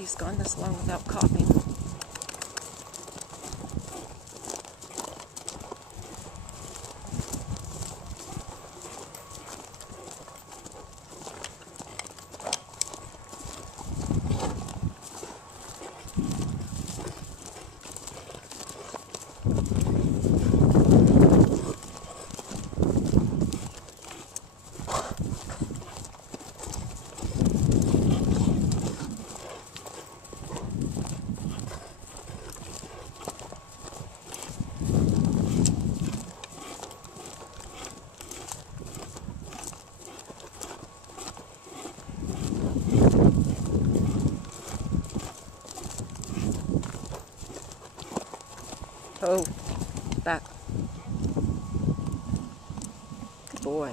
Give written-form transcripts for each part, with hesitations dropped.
he's gone this long without coughing. Oh, back. Good boy.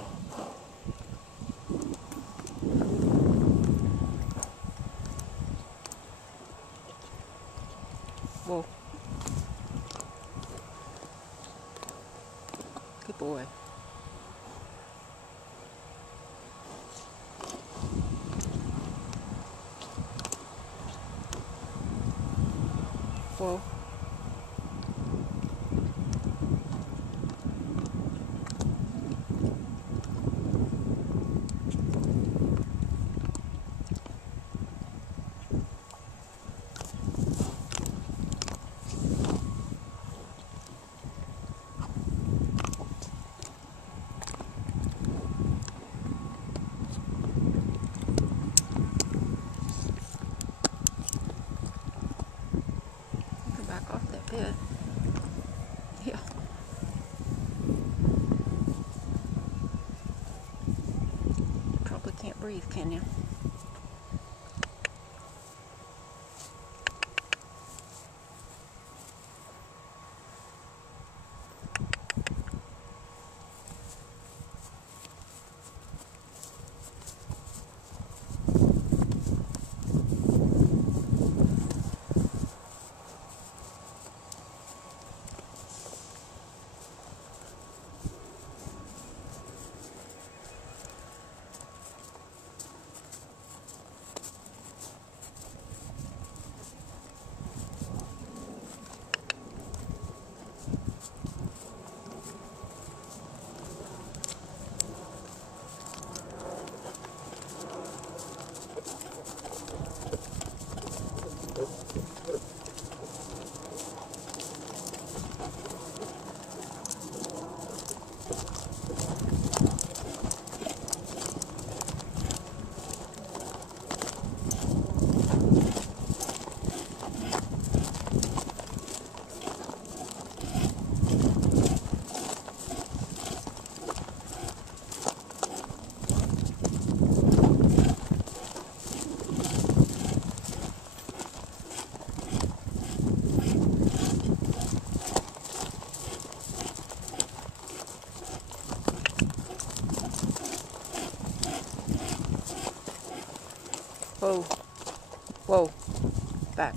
Whoa. Good boy. Whoa. Back off that bed. Yeah. You probably can't breathe, can you? Whoa. Whoa. Back.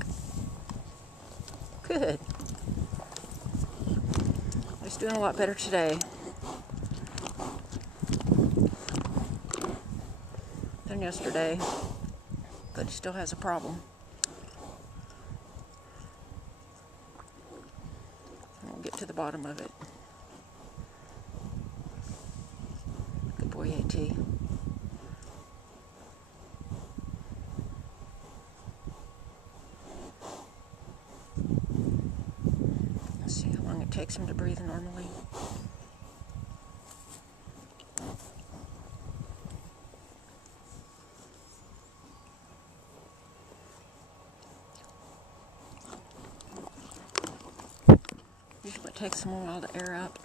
Good. He's doing a lot better today than yesterday, but he still has a problem. We'll get to the bottom of it. Good boy, AT. Let's see how long it takes him to breathe normally. Usually it takes him a while to air up.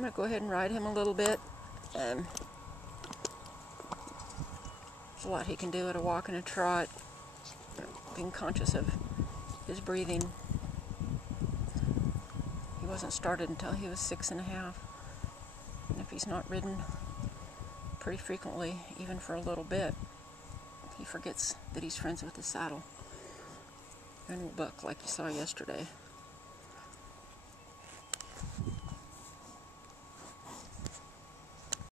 I'm going to go ahead and ride him a little bit. There's a lot he can do at a walk and a trot, being conscious of his breathing. He wasn't started until he was 6 and a half. And if he's not ridden pretty frequently, even for a little bit, he forgets that he's friends with his saddle and will buck like you saw yesterday.